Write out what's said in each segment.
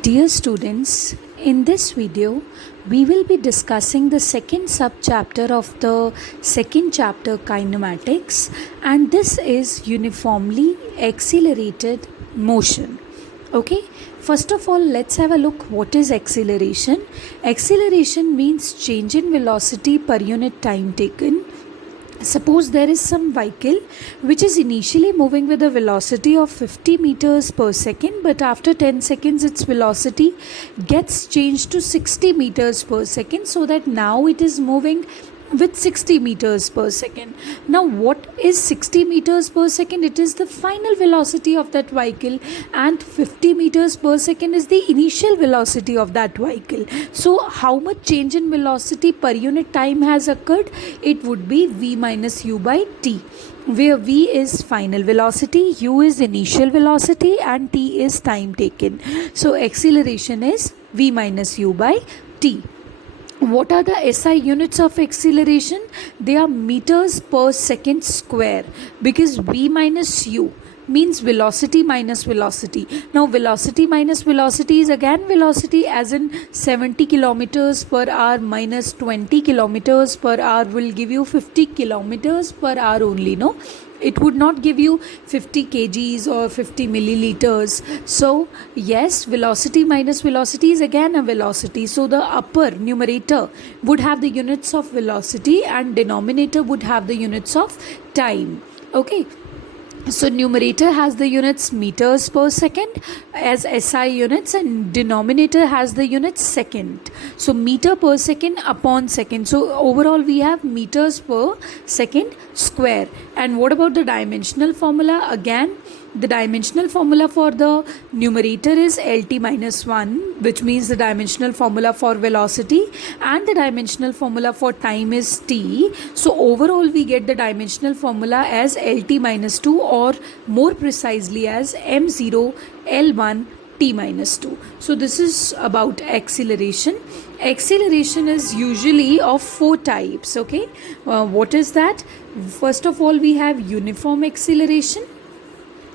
Dear students, in this video, we will be discussing the second subchapter of the second chapter kinematics, and this is uniformly accelerated motion. Okay, first of all, let's have a look what is acceleration. Acceleration means change in velocity per unit time taken. Suppose there is some vehicle which is initially moving with a velocity of 50 meters per second, but after 10 seconds its velocity gets changed to 60 meters per second, so that now it is moving with 60 meters per second. Now what is 60 meters per second? It is the final velocity of that vehicle, and 50 meters per second is the initial velocity of that vehicle. So how much change in velocity per unit time has occurred? It would be v minus u by t, where v is final velocity, u is initial velocity, and t is time taken. So acceleration is v minus u by t. What are the SI units of acceleration? They are meters per second square, because v minus u means velocity minus velocity. Now velocity minus velocity is again velocity, as in 70 kilometers per hour minus 20 kilometers per hour will give you 50 kilometers per hour only, no? It would not give you 50 kgs or 50 milliliters. So yes, velocity minus velocity is again a velocity. So the upper numerator would have the units of velocity and denominator would have the units of time. Okay. So numerator has the units meters per second as SI units, and denominator has the units second. So meter per second upon second. So overall we have meters per second square. And what about the dimensional formula? Again, the dimensional formula for the numerator is LT minus 1, which means the dimensional formula for velocity, and the dimensional formula for time is T. So overall we get the dimensional formula as LT minus 2, or more precisely as M0 L1 T minus 2. So this is about acceleration. Acceleration is usually of 4 types. Okay, what is that? First of all, we have uniform acceleration,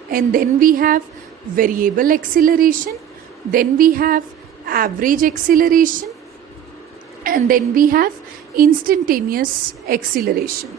and then we have variable acceleration, then we have average acceleration, and then we have instantaneous acceleration.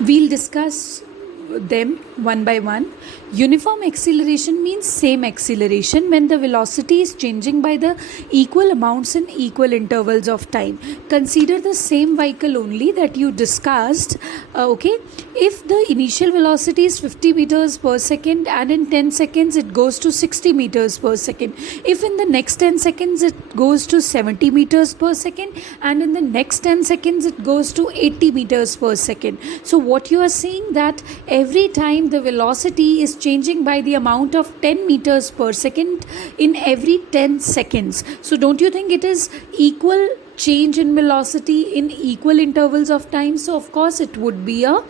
We'll discuss them one by one. Uniform acceleration means same acceleration when the velocity is changing by the equal amounts in equal intervals of time. Consider the same vehicle only that you discussed. Okay, if the initial velocity is 50 meters per second and in 10 seconds it goes to 60 meters per second, if in the next 10 seconds it goes to 70 meters per second, and in the next 10 seconds it goes to 80 meters per second. So what you are seeing, that every time the velocity is changing by the amount of 10 meters per second in every 10 seconds. So don't you think it is equal change in velocity in equal intervals of time? So of course it would be a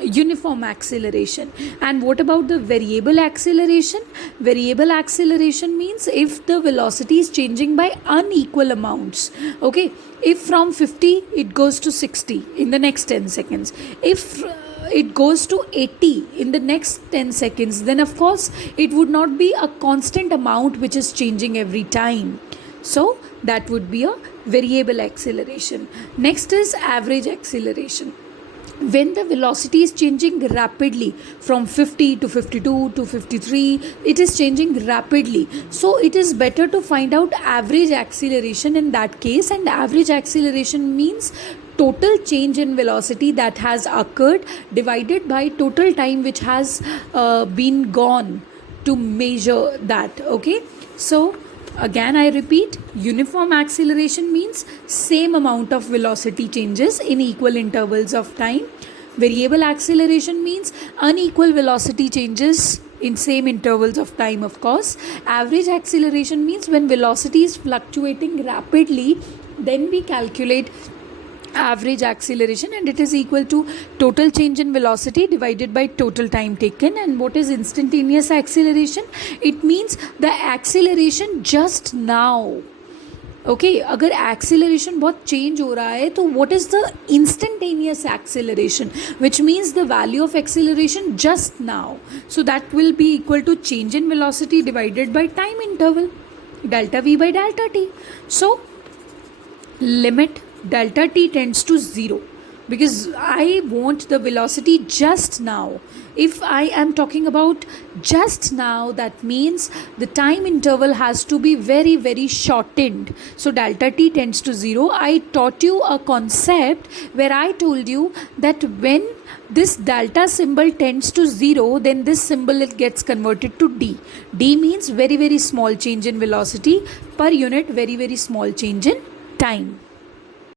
uniform acceleration. And what about the variable acceleration? Variable acceleration means if the velocity is changing by unequal amounts. Okay, if from 50 it goes to 60 in the next 10 seconds, if it goes to 80 in the next 10 seconds, then of course it would not be a constant amount which is changing every time. So that would be a variable acceleration. Next is average acceleration. When the velocity is changing rapidly from 50 to 52 to 53, it is changing rapidly. So it is better to find out average acceleration in that case, and average acceleration means total change in velocity that has occurred divided by total time which has been gone to measure that. Okay, so again I repeat, uniform acceleration means same amount of velocity changes in equal intervals of time. Variable acceleration means unequal velocity changes in same intervals of time, of course. Average acceleration means when velocity is fluctuating rapidly, then we calculate average acceleration, and it is equal to total change in velocity divided by total time taken. And what is instantaneous acceleration? It means the acceleration just now okay अगर acceleration बहुत change हो रहा है तो what is the instantaneous acceleration which means the value of acceleration just now so that will be equal to change in velocity divided by time interval delta v by delta t. So limit delta t tends to 0 because I want the velocity just now. If I am talking about just now, that means the time interval has to be very very shortened. So delta t tends to 0. I taught you a concept where I told you that when this delta symbol tends to 0, then this symbol it gets converted to d. D means very very small change in velocity per unit, very very small change in time.